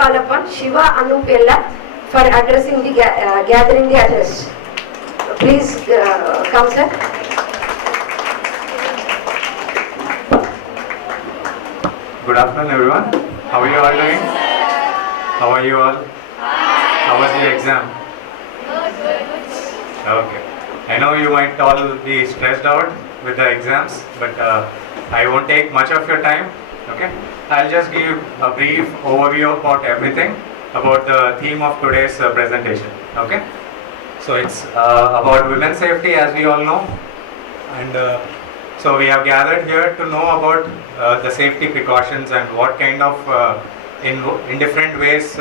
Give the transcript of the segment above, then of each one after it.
call upon Shiva Anoop for addressing the gathering the address. Please come, sir. Good afternoon, everyone. How are you all doing? How are you all? How was the exam? Okay. I know you might all be stressed out with the exams, but I won't take much of your time. Okay. I'll just give a brief overview about everything, about the theme of today's presentation. Okay. So it's about women's safety, as we all know, and so we have gathered here to know about the safety precautions and what kind of, in different ways,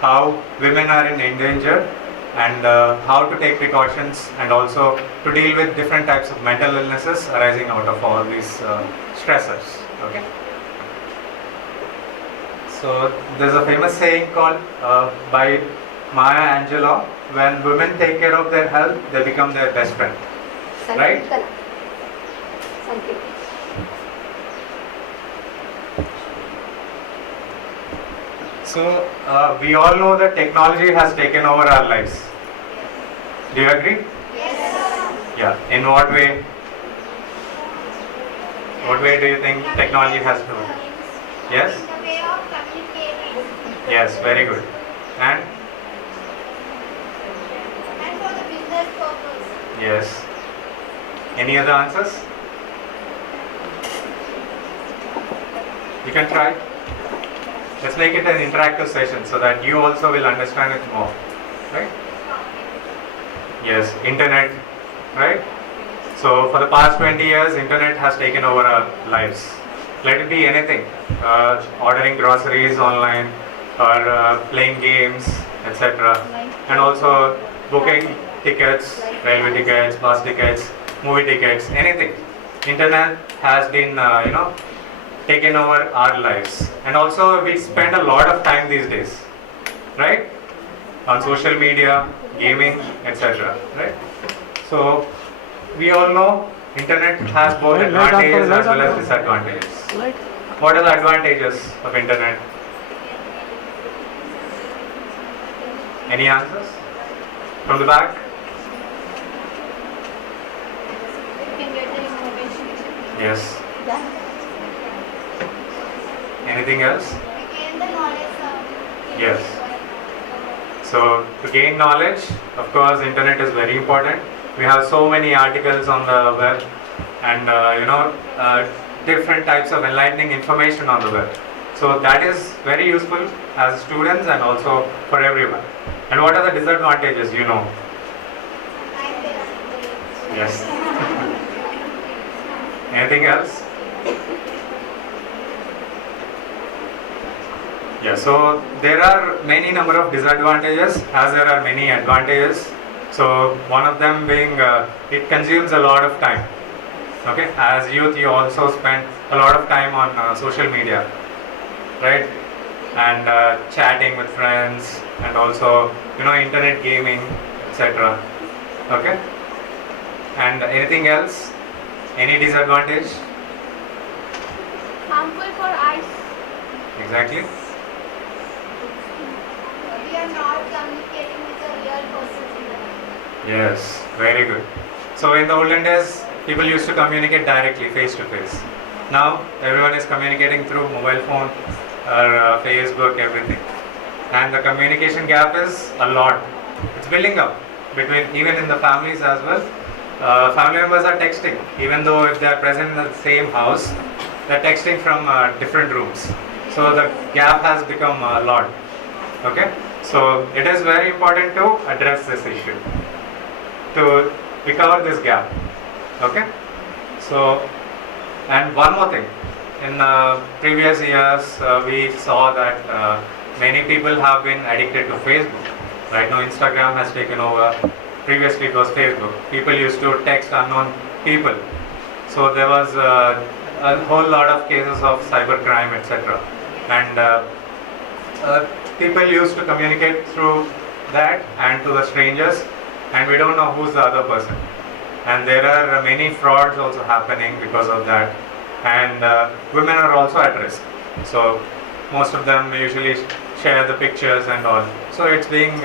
how women are in danger, and how to take precautions, and also to deal with different types of mental illnesses arising out of all these stressors. Okay. So there's a famous saying called by Maya Angelou: when women take care of their health, they become their best friend. Right? So we all know that technology has taken over our lives. Do you agree? Yes. Yeah. In what way? What way do you think technology has to? Yes? The way of communicating. Yes, very good. And? And for the business purpose. Yes. Any other answers? You can try. Let's make it an interactive session so that you also will understand it more. Right? Yes, internet. Right? So for the past 20 years, internet has taken over our lives. Let it be anything. Ordering groceries online, or playing games, etc. And also booking tickets, railway tickets, bus tickets, movie tickets, anything. Internet has been, taken over our lives. And also we spend a lot of time these days, right? On social media, gaming, etc. Right? So we all know internet has both advantages as well as disadvantages. What are the advantages of internet? Any answers? From the back? You can get the information. Yes. Anything else? Gain the knowledge of. Yes. So to gain knowledge, of course, internet is very important. We have so many articles on the web, and different types of enlightening information on the web. So that is very useful as students and also for everyone. And what are the disadvantages? You know. Yes. Anything else? Yeah, so there are many number of disadvantages as there are many advantages. So one of them being it consumes a lot of time. Okay, as youth you also spend a lot of time on social media, right? And chatting with friends, and also internet gaming, etc. Okay. And anything else? Any disadvantage? Harmful for eyes. Exactly. We are not communicating with a real person. Yes, very good. So in the olden days, people used to communicate directly, face to face. Now everyone is communicating through mobile phone or Facebook, everything. And the communication gap is a lot. It's building up between, even in the families as well. Family members are texting, even though if they are present in the same house, they're texting from different rooms. So the gap has become a lot. Okay, so it is very important to address this issue, to recover this gap. Okay, so, and one more thing, in previous years we saw that many people have been addicted to Facebook. Right now Instagram has taken over. Previously it was Facebook. People used to text unknown people. So there was a whole lot of cases of cybercrime, etc. And people used to communicate through that and to the strangers, and we don't know who's the other person. And there are many frauds also happening because of that. And women are also at risk. So most of them usually share the pictures and all. So it's being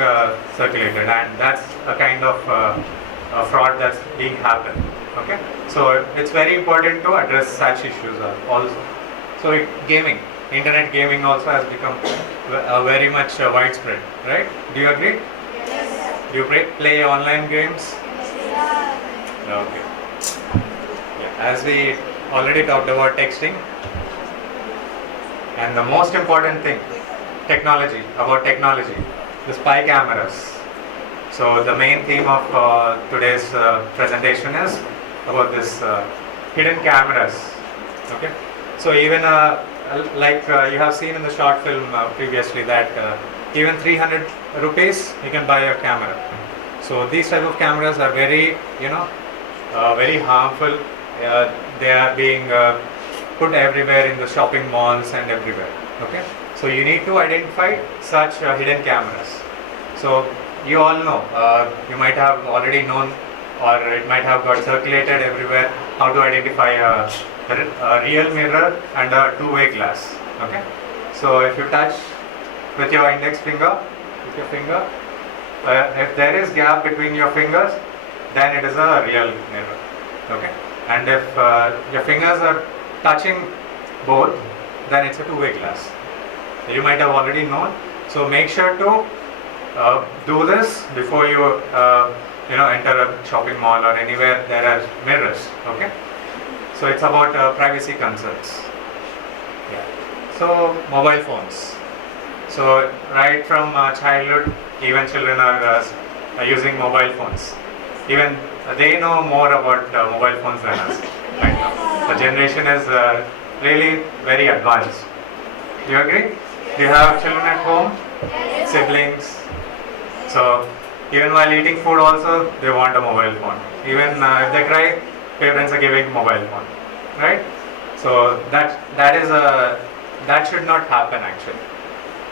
circulated, and that's a kind of a fraud that's being happened. Okay, so it's very important to address such issues also. So gaming, internet gaming also has become very much widespread, right? Do you agree? Yes. Do you play online games? Okay. Yeah. As we already talked about texting, and the most important thing, technology, the spy cameras. So the main theme of today's presentation is about this hidden cameras. Okay. So even like you have seen in the short film previously that even 300 rupees you can buy a camera. So these type of cameras are very, very harmful. They are being put everywhere in the shopping malls and everywhere. Okay, so you need to identify such hidden cameras. So you all know, you might have already known, or it might have got circulated everywhere, how to identify a real mirror and a two-way glass. Okay, so if you touch with your index finger, if there is gap between your fingers, then it is a real mirror. Okay, and if your fingers are touching both, then it's a two-way glass. You might have already known. So make sure to do this before you enter a shopping mall or anywhere there are mirrors. Okay, so it's about privacy concerns. Yeah. So mobile phones. So right from childhood, even children are using mobile phones. Even they know more about mobile phones than us right now. The generation is really very advanced. Do you agree? Do you have children at home? Siblings? So even while eating food also, they want a mobile phone. Even if they cry, parents are giving mobile phone, right? So that should not happen actually.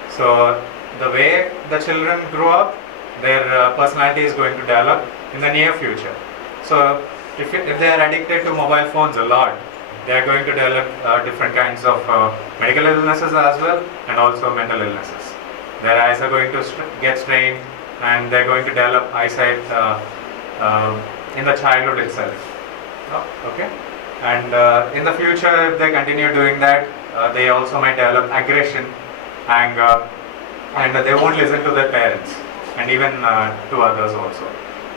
So the way the children grow up, their personality is going to develop in the near future. So if they are addicted to mobile phones a lot, they are going to develop different kinds of medical illnesses as well, and also mental illnesses. Their eyes are going to get strained, and they're going to develop eyesight in the childhood itself. Okay, and in the future, if they continue doing that, they also might develop aggression, anger, and they won't listen to their parents, and even to others also.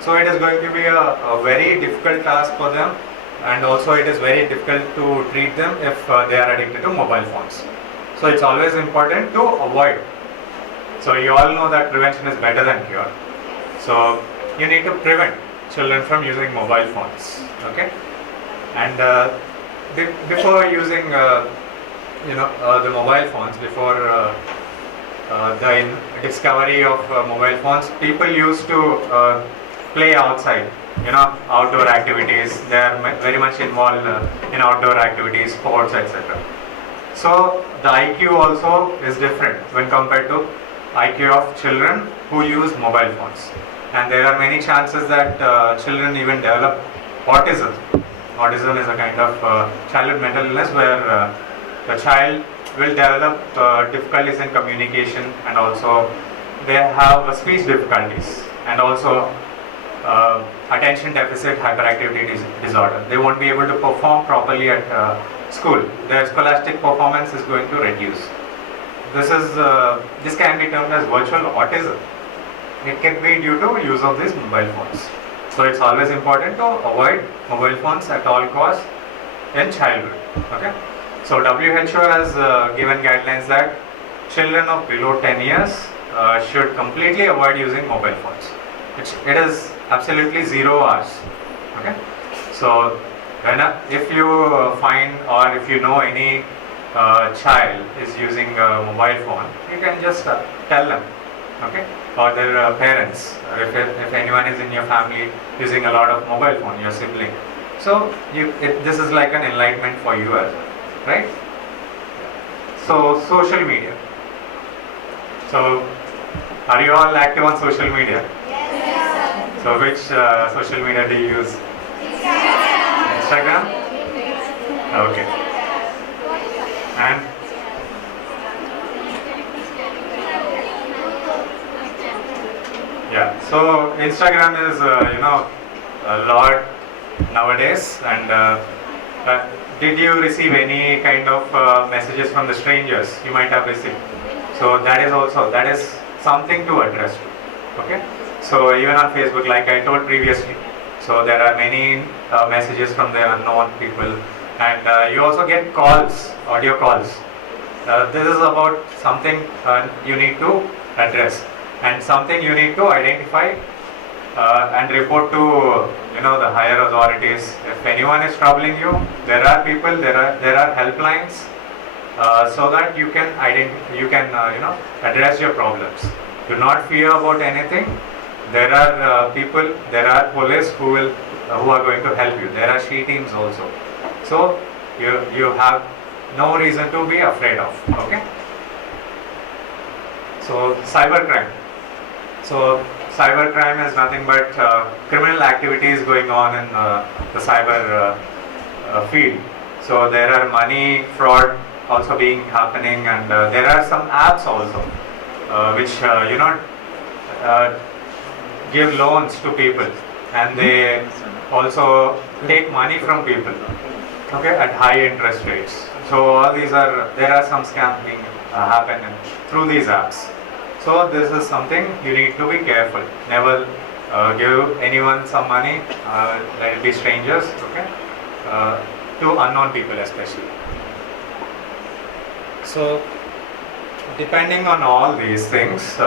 So it is going to be a very difficult task for them, and also it is very difficult to treat them if they are addicted to mobile phones. So it's always important to avoid. So you all know that prevention is better than cure. So you need to prevent children from using mobile phones. Okay, and before using the mobile phones, before the discovery of mobile phones, people used to play outside, outdoor activities. They are very much involved in outdoor activities, sports, etc. So the IQ also is different when compared to IQ of children who use mobile phones. And there are many chances that children even develop autism. Autism is a kind of childhood mental illness where the child will develop difficulties in communication, and also they have speech difficulties, and also attention deficit hyperactivity disorder. They won't be able to perform properly at school. Their scholastic performance is going to reduce. This can be termed as virtual autism. It can be due to use of these mobile phones. So it's always important to avoid mobile phones at all costs in childhood. Okay. So WHO has given guidelines that children of below 10 years should completely avoid using mobile phones. It is absolutely 0 hours. Okay. So if you find, or if you know any child is using a mobile phone, you can just tell them. Okay, or their parents, or if anyone is in your family using a lot of mobile phone, your sibling. So this is like an enlightenment for you as well, right? So social media. So are you all active on social media? Yes. So which social media do you use? Instagram? Okay. And Yeah. So Instagram is a lot nowadays. And did you receive any kind of messages from the strangers? You might have received. So that is something to address. Okay. So even on Facebook, like I told previously, so there are many messages from the unknown people, and you also get calls, audio calls. This is about something you need to address, and something you need to identify and report to the higher authorities. If anyone is troubling you, there are people, there are helplines, so that you can address your problems. Do not fear about anything. There are people, there are police who are going to help you. There are SHE teams also. So you have no reason to be afraid of. Okay. So cybercrime. So cybercrime is nothing but criminal activities going on in the cyber field. So there are money fraud also being happening, and there are some apps also which give loans to people, and they also take money from people, okay, at high interest rates. So all these there are some scams being happening through these apps. So this is something you need to be careful. Never give anyone some money, let it be strangers, okay, to unknown people especially. So depending on all these things,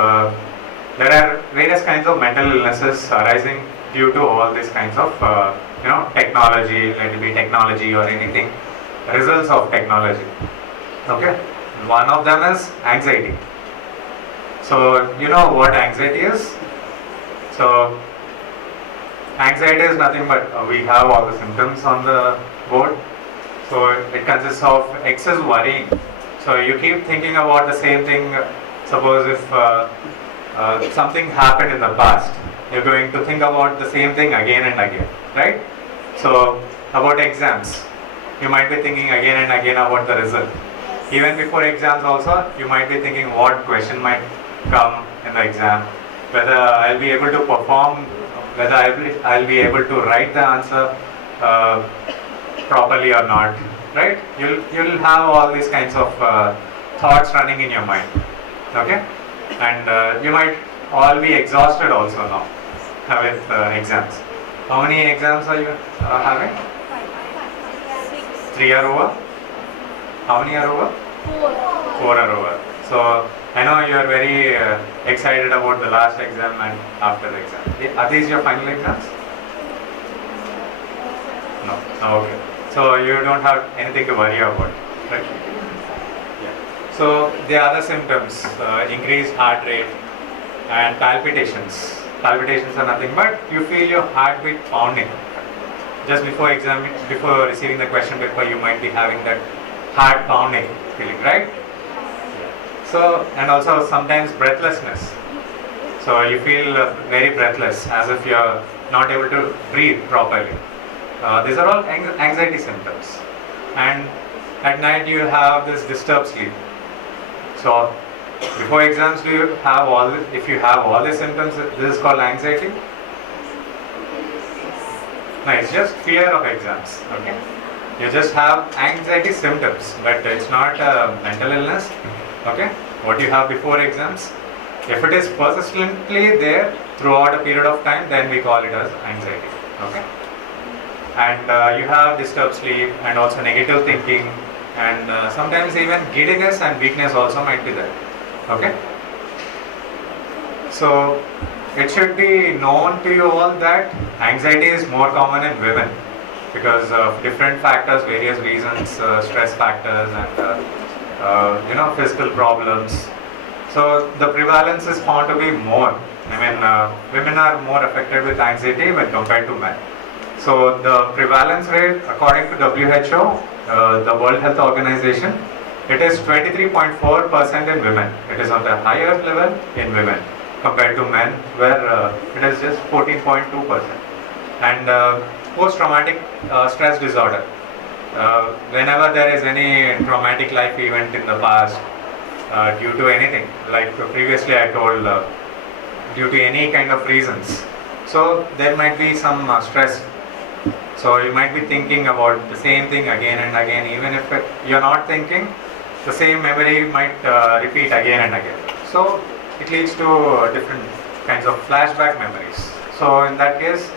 there are various kinds of mental illnesses arising due to all these kinds of technology, let it be technology or anything, results of technology. Okay, one of them is anxiety. So you know what anxiety is? So anxiety is nothing but we have all the symptoms on the board. So it consists of excess worrying. So you keep thinking about the same thing. Suppose if something happened in the past, you're going to think about the same thing again and again, right? So about exams, you might be thinking again and again about the result. Even before exams also, you might be thinking what question might come in the exam, whether I'll be able to perform, whether I'll be able to write the answer properly or not, right? You'll have all these kinds of thoughts running in your mind, okay? And you might all be exhausted also now with exams. How many exams are you having? 3 are over? How many are over? 4 are over. So I know you are very excited about the last exam and after the exam. Are these your final exams? No. Okay. So you don't have anything to worry about, right? Yeah. So the other symptoms, increased heart rate and palpitations. Palpitations are nothing but you feel your heartbeat pounding. Just before exam, before receiving the question paper, you might be having that heart pounding feeling, right? So, and also sometimes breathlessness. So you feel very breathless, as if you're not able to breathe properly. These are all anxiety symptoms. And at night you have this disturbed sleep. So before exams, do you have if you have all the symptoms, this is called anxiety? No, it's just fear of exams, okay? You just have anxiety symptoms, but it's not a mental illness, okay? What you have before exams, if it is persistently there throughout a period of time, then we call it as anxiety, okay? And you have disturbed sleep and also negative thinking, and sometimes even giddiness and weakness also might be there, okay? So it should be known to you all that anxiety is more common in women because of different factors, various reasons, stress factors, and physical problems. So the prevalence is found to be more. I mean, women are more affected with anxiety when compared to men. So the prevalence rate, according to WHO, the World Health Organization, it is 23.4% in women. It is on the higher level in women compared to men, where it is just 14.2%. And post-traumatic stress disorder. Whenever there is any traumatic life event in the past due to anything, like previously I told due to any kind of reasons. So there might be some stress. So you might be thinking about the same thing again and again. Even if you're not thinking, the same memory might repeat again and again. So it leads to different kinds of flashback memories. So in that case,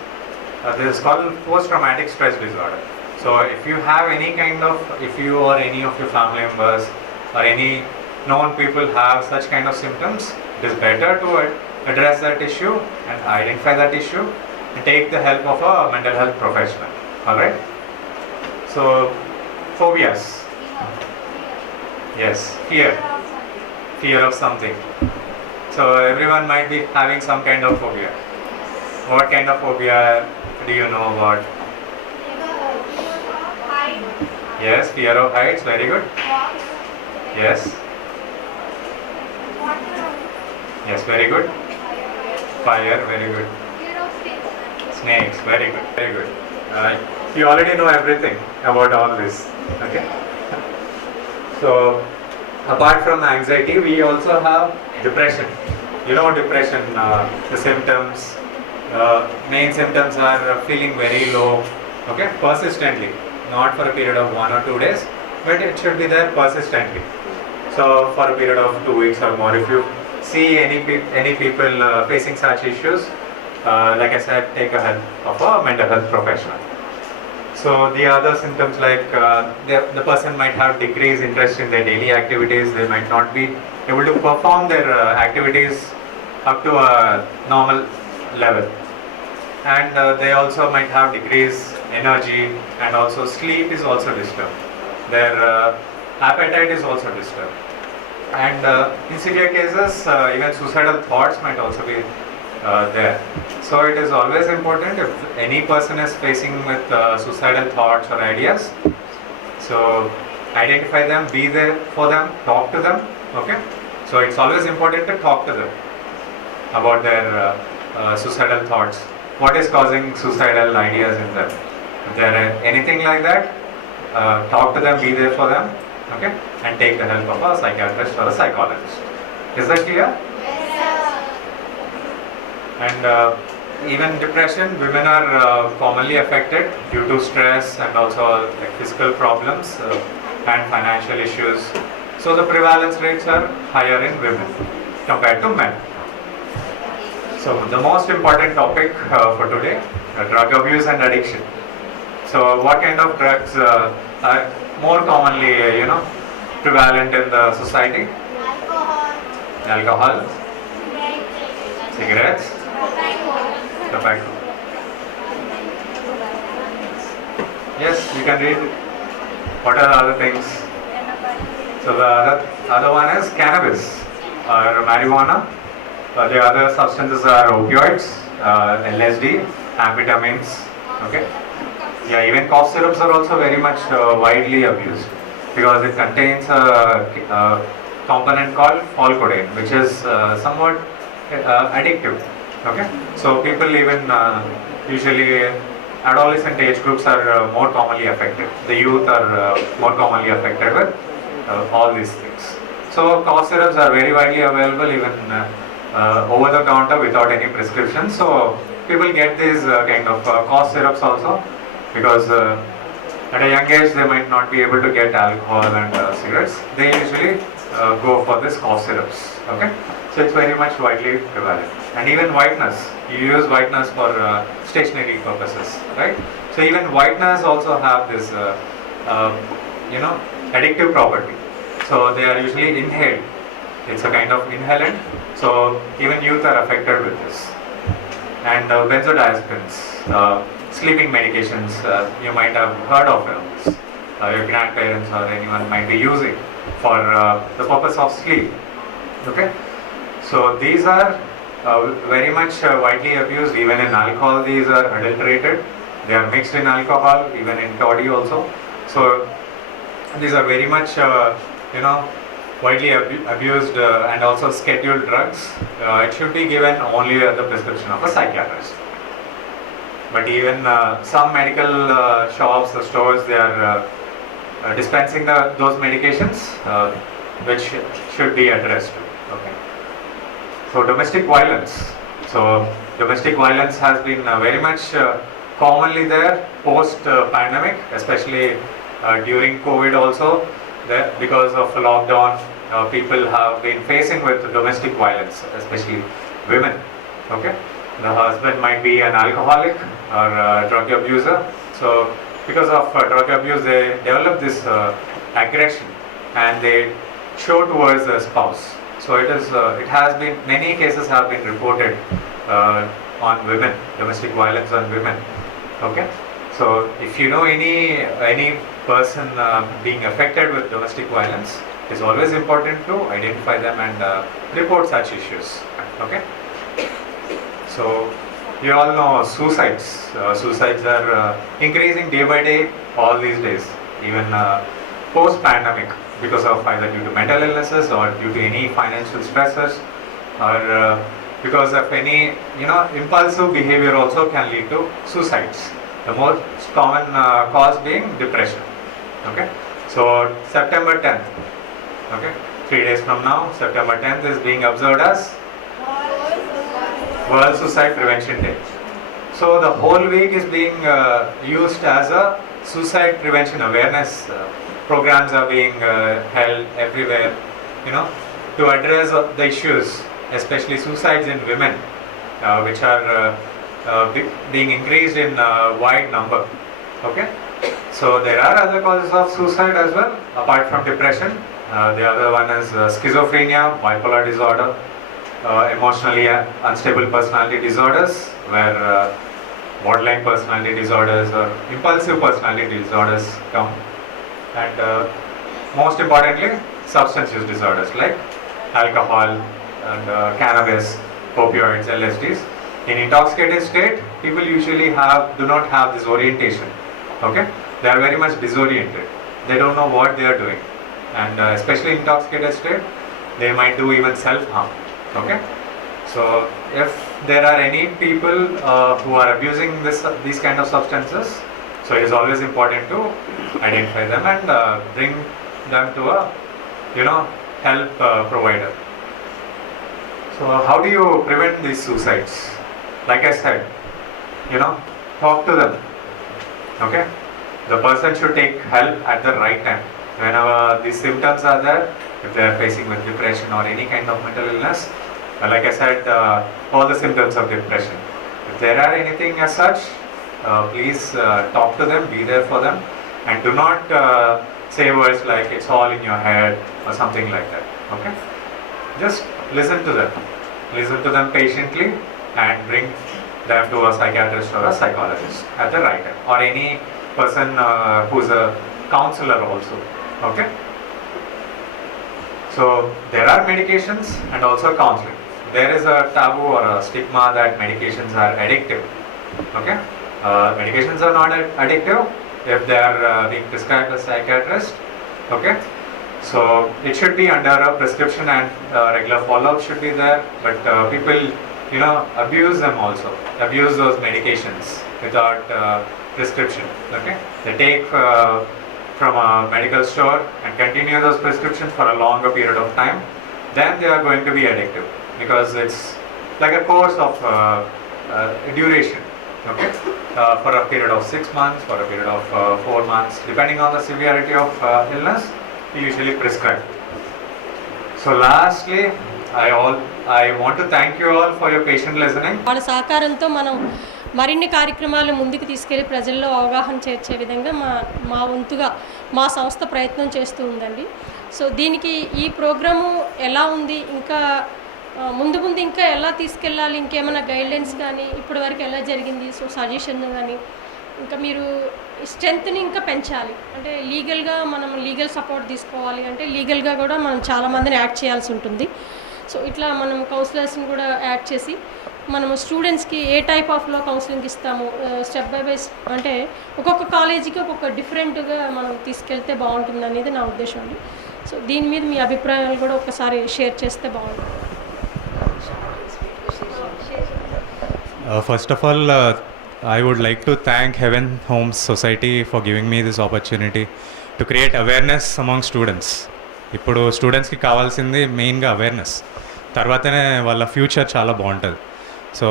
this is called post-traumatic stress disorder. So if you have any kind of, if you or any of your family members or any known people have such kind of symptoms, it is better to address that issue and identify that issue and take the help of a mental health professional. Alright? So, phobias. Yes, fear of something. So everyone might be having some kind of phobia. What kind of phobia do you know about? Yes, fear of heights, very good. Yes. Yes, very good. Fire, very good. Snakes, very good, very good. You already know everything about all this. Okay. So, apart from anxiety, we also have depression. You know depression, the symptoms, main symptoms are feeling very low, okay, persistently, not for a period of 1 or 2 days, but it should be there persistently. So for a period of 2 weeks or more, if you see any people facing such issues, like I said, take a help of a mental health professional. So the other symptoms like the person might have decreased interest in their daily activities, they might not be able to perform their activities up to a normal level, and they also might have decreased energy, and also sleep is also disturbed. Their appetite is also disturbed, and in severe cases even suicidal thoughts might also be there. So it is always important if any person is facing with suicidal thoughts or ideas, so identify them, be there for them, talk to them, okay. So it's always important to talk to them about their suicidal thoughts. What is causing suicidal ideas in them? If there are anything like that, talk to them, be there for them, okay, and take the help of a psychiatrist or a psychologist. Is that clear? And even depression, women are commonly affected due to stress and also like physical problems and financial issues. So the prevalence rates are higher in women compared to men. So the most important topic for today, drug abuse and addiction. So what kind of drugs are more commonly, prevalent in the society? Alcohol, cigarettes, tobacco. Yes, you can read. What are the other things? So the other one is cannabis or marijuana. The other substances are opioids, LSD, amphetamines. Okay. Yeah, even cough syrups are also very much widely abused because it contains a component called folcodeine, which is somewhat addictive. Okay. So people even usually adolescent age groups are more commonly affected. The youth are more commonly affected with all these things. So cough syrups are very widely available, even over the counter without any prescription. So people get these kind of cough syrups also because at a young age they might not be able to get alcohol and cigarettes. They usually go for this cough syrups. Okay, so it's very much widely prevalent. And even whiteness, you use whiteness for stationary purposes, right? So even whiteness also have this addictive property. So they are usually inhaled. It's a kind of inhalant. So even youth are affected with this. And benzodiazepines, sleeping medications, you might have heard of them. Your grandparents or anyone might be using for the purpose of sleep. Okay. So these are very much widely abused. Even in alcohol, these are adulterated. They are mixed in alcohol, even in toddy also. So these are very much widely abused and also scheduled drugs. It should be given only at the prescription of a psychiatrist. But even some medical shops or stores, they are dispensing those medications which should be addressed to. Okay. So domestic violence. So domestic violence has been very much commonly there post-pandemic, especially during COVID also. Because of lockdown, people have been facing with domestic violence, especially women. Okay, the husband might be an alcoholic or a drug abuser. So because of drug abuse, they develop this aggression and they show towards the spouse. So it has been, many cases have been reported on women, domestic violence on women. Okay, so if you know any person being affected with domestic violence, it's always important to identify them and report such issues. Okay, so you all know suicides. Suicides are increasing day by day all these days, even post-pandemic, because of either due to mental illnesses or due to any financial stressors, or because of any impulsive behavior also can lead to suicides. The most common cause being depression. Okay, so September 10th. Okay, 3 days from now, September 10th is being observed as World Suicide Prevention Day. So the whole week is being used as a suicide prevention awareness. Programs are being held everywhere, to address the issues, especially suicides in women, which are being increased in wide number. Okay, so there are other causes of suicide as well, apart from depression. The other one is schizophrenia, bipolar disorder, emotionally unstable personality disorders, where borderline personality disorders or impulsive personality disorders come, and most importantly, substance use disorders like alcohol and cannabis, opioids, LSDs. In intoxicated state, people usually do not have this orientation. Okay, they are very much disoriented. They don't know what they are doing, and especially in intoxicated state, they might do even self-harm. Okay, so if there are any people who are abusing these kind of substances, so it is always important to identify them and bring them to a help provider. So how do you prevent these suicides? Like I said, talk to them. Okay, the person should take help at the right time. Whenever these symptoms are there, if they are facing with depression or any kind of mental illness, like I said, all the symptoms of depression. If there are anything as such, please talk to them, be there for them, and do not say words like it's all in your head or something like that. Okay, just listen to them patiently, and bring them to a psychiatrist or a psychologist at the right time, or any person who's a counselor also. Okay, so there are medications and also counseling. There is a taboo or a stigma that medications are addictive. Okay, medications are not addictive if they are being prescribed by a psychiatrist. Okay, so it should be under a prescription, and regular follow-up should be there. But people, abuse them also. Abuse those medications without prescription. Okay, they take from a medical store and continue those prescriptions for a longer period of time. Then they are going to be addictive, because it's like a course of duration. Okay, for a period of 6 months, for a period of 4 months, depending on the severity of illness, we usually prescribe. So lastly, I want to thank you all for your patient listening. వాళ్ళ సహకారంతో మనం మరిన్ని కార్యక్రమాలు ముందుకు తీసుకెళ్లి ప్రజల్లో అవగాహన చేర్చే విధంగా మా వంతుగా మా సంస్థ ప్రయత్నం చేస్తూ ఉందండి. సో దీనికి ఈ ప్రోగ్రాము ఎలా ఉంది, ఇంకా ముందు ఇంకా ఎలా తీసుకెళ్ళాలి, ఇంకేమైనా గైడ్లైన్స్ కానీ ఇప్పటి వరకు ఎలా జరిగింది, సో సజెషన్ కానీ, ఇంకా మీరు స్ట్రెంత్ని ఇంకా పెంచాలి అంటే లీగల్గా మనం లీగల్ సపోర్ట్ తీసుకోవాలి అంటే లీగల్గా కూడా మనం చాలామందిని యాడ్ చేయాల్సి ఉంటుంది. సో ఇట్లా మనం కౌన్సిలర్స్ని కూడా యాడ్ చేసి మనము స్టూడెంట్స్కి ఏ టైప్ ఆఫ్లో కౌన్సిలింగ్ ఇస్తాము, స్టెప్ బై అంటే ఒక్కొక్క కాలేజీకి ఒక్కొక్క డిఫరెంట్గా మనం తీసుకెళ్తే బాగుంటుంది అనేది నా ఉద్దేశం అండి. సో దీని మీద మీ అభిప్రాయాలు కూడా ఒకసారి షేర్ చేస్తే బాగుంటుంది. First of all, I would like to thank Heaven Homes Society for giving me this opportunity to create awareness among students. ఇప్పుడు స్టూడెంట్స్కి కావాల్సింది మెయిన్గా అవేర్నెస్, తర్వాతనే వాళ్ళ ఫ్యూచర్ చాలా బాగుంటుంది. సో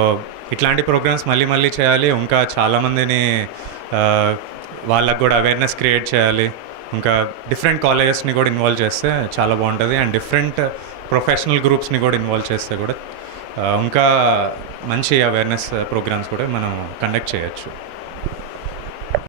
ఇట్లాంటి ప్రోగ్రామ్స్ మళ్ళీ చేయాలి, ఇంకా చాలామందిని వాళ్ళకు కూడా అవేర్నెస్ క్రియేట్ చేయాలి, ఇంకా డిఫరెంట్ కాలేజెస్ని కూడా ఇన్వాల్వ్ చేస్తే చాలా బాగుంటుంది. అండ్ డిఫరెంట్ ప్రొఫెషనల్ గ్రూప్స్ని కూడా ఇన్వాల్వ్ చేస్తే కూడా ఇంకా మంచి అవేర్నెస్ ప్రోగ్రామ్స్ కూడా మనం కండక్ట్ చేయొచ్చు.